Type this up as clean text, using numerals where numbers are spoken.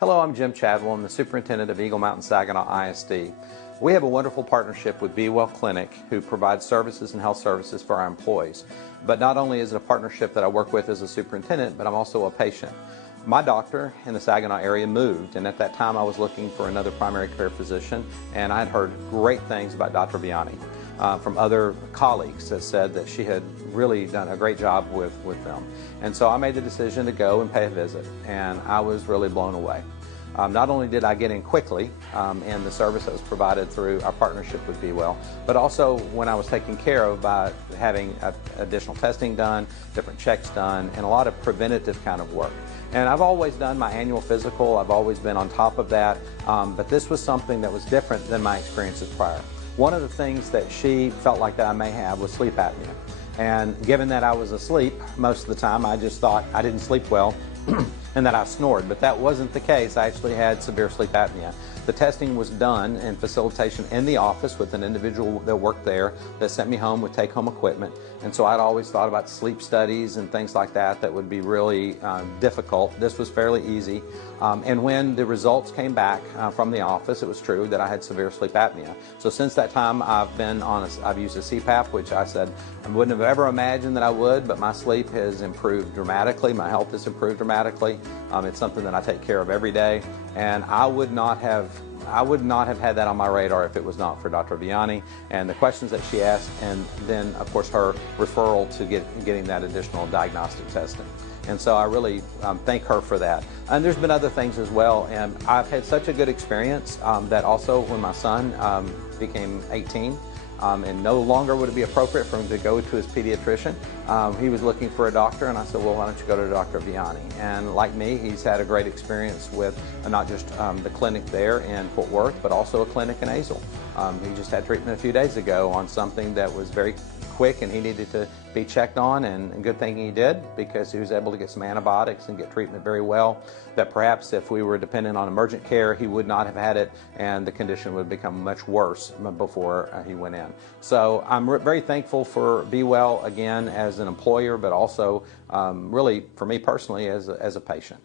Hello, I'm Jim Chadwell. I'm the superintendent of Eagle Mountain Saginaw ISD. We have a wonderful partnership with Be Well Clinic, who provides services and health services for our employees. But not only is it a partnership that I work with as a superintendent, but I'm also a patient. My doctor in the Saginaw area moved, and at that time I was looking for another primary care physician, and I had heard great things about Dr. Vianney from other colleagues that said that she had really done a great job with them. And so I made the decision to go and pay a visit, and I was really blown away. Not only did I get in quickly in the service that was provided through our partnership with Be Well, but also when I was taken care of by having additional testing done, different checks done, and a lot of preventative kind of work. And I've always done my annual physical, I've always been on top of that, but this was something that was different than my experiences prior. One of the things that she felt like that I may have was sleep apnea. And given that I was asleep most of the time, I just thought I didn't sleep well and that I snored, but that wasn't the case. I actually had severe sleep apnea. The testing was done in facilitation in the office with an individual that worked there that sent me home with take-home equipment. And so I'd always thought about sleep studies and things like that that would be really difficult. This was fairly easy. And when the results came back from the office, it was true that I had severe sleep apnea. So since that time, I've used a CPAP, which I said I wouldn't have ever imagined that I would, but my sleep has improved dramatically. My health has improved dramatically. It's something that I take care of every day, and I would not have had that on my radar if it was not for Dr. Vianney and the questions that she asked, and then of course her referral to getting that additional diagnostic testing. And so I really thank her for that. And there's been other things as well, and I've had such a good experience that also when my son became 18, and no longer would it be appropriate for him to go to his pediatrician. He was looking for a doctor, and I said, well, why don't you go to Dr. Vianney? And like me, he's had a great experience with not just the clinic there in Fort Worth, but also a clinic in Azle. He just had treatment a few days ago on something that was very quick and he needed to be checked on, and good thing he did, because he was able to get some antibiotics and get treatment very well, that perhaps if we were dependent on emergent care he would not have had it, and the condition would become much worse before he went in. So I'm very thankful for Be Well again as an employer, but also really for me personally as a patient.